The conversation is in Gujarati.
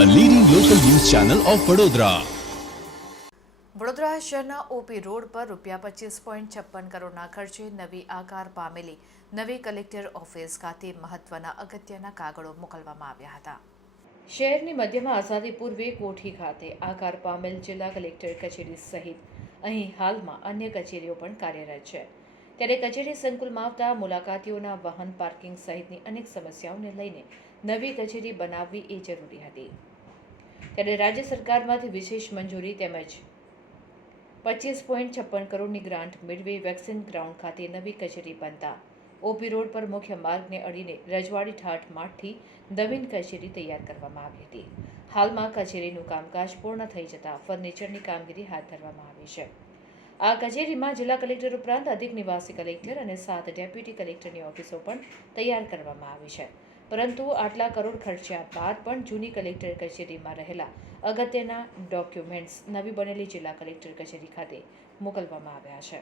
ચેનલ ઓફ વડોદરા વડોદરા શહેરના ઓપી રોડ પર રૂપિયા પચીસ પોઈન્ટ છપ્પન કરોડના ખર્ચે નવી આકાર પામેલી નવી કલેક્ટર ઓફિસ ખાતે મહત્વના અગત્યના કાગળો મોકલવામાં આવ્યા હતા. શહેરની મધ્યમાં આઝાદી પૂર્વે કોઠી ખાતે આકાર પામેલ જિલ્લા કલેક્ટર કચેરી સહિત અહીં હાલમાં અન્ય કચેરીઓ પણ કાર્યરત છે. ત્યારે કચેરી સંકુલમાં આવતા મુલાકાતીઓના વાહન પાર્કિંગ સહિતની અનેક સમસ્યાઓને લઈને નવી કચેરી બનાવવી એ જરૂરી હતી. ત્યારે રાજ્ય સરકારમાંથી વિશેષ મંજૂરી તેમજ પચીસ પોઈન્ટ છપ્પન કરોડની ગ્રાન્ટ મેળવી વેક્સિન ગ્રાઉન્ડ ખાતે નવી કચેરી બનતા ઓપી રોડ પર મુખ્ય માર્ગને અડીને રજવાડી ઠાઠ માઠથી નવીન કચેરી તૈયાર કરવામાં આવી હતી. હાલમાં કચેરીનું કામકાજ પૂર્ણ થઈ જતા ફર્નિચરની કામગીરી હાથ ધરવામાં આવી છે. આ કચેરીમાં જિલ્લા કલેક્ટર ઉપરાંત અધિક નિવાસી કલેક્ટર અને સાત ડેપ્યુટી કલેક્ટરની ઓફિસો પણ તૈયાર કરવામાં આવી છે. પરંતુ આટલા કરોડ ખર્ચ્યા બાદ પણ જૂની કલેક્ટર કચેરીમાં રહેલા અગત્યના ડોક્યુમેન્ટ્સ નવી બનેલી જિલ્લા કલેક્ટર કચેરી ખાતે મોકલવામાં આવ્યા છે.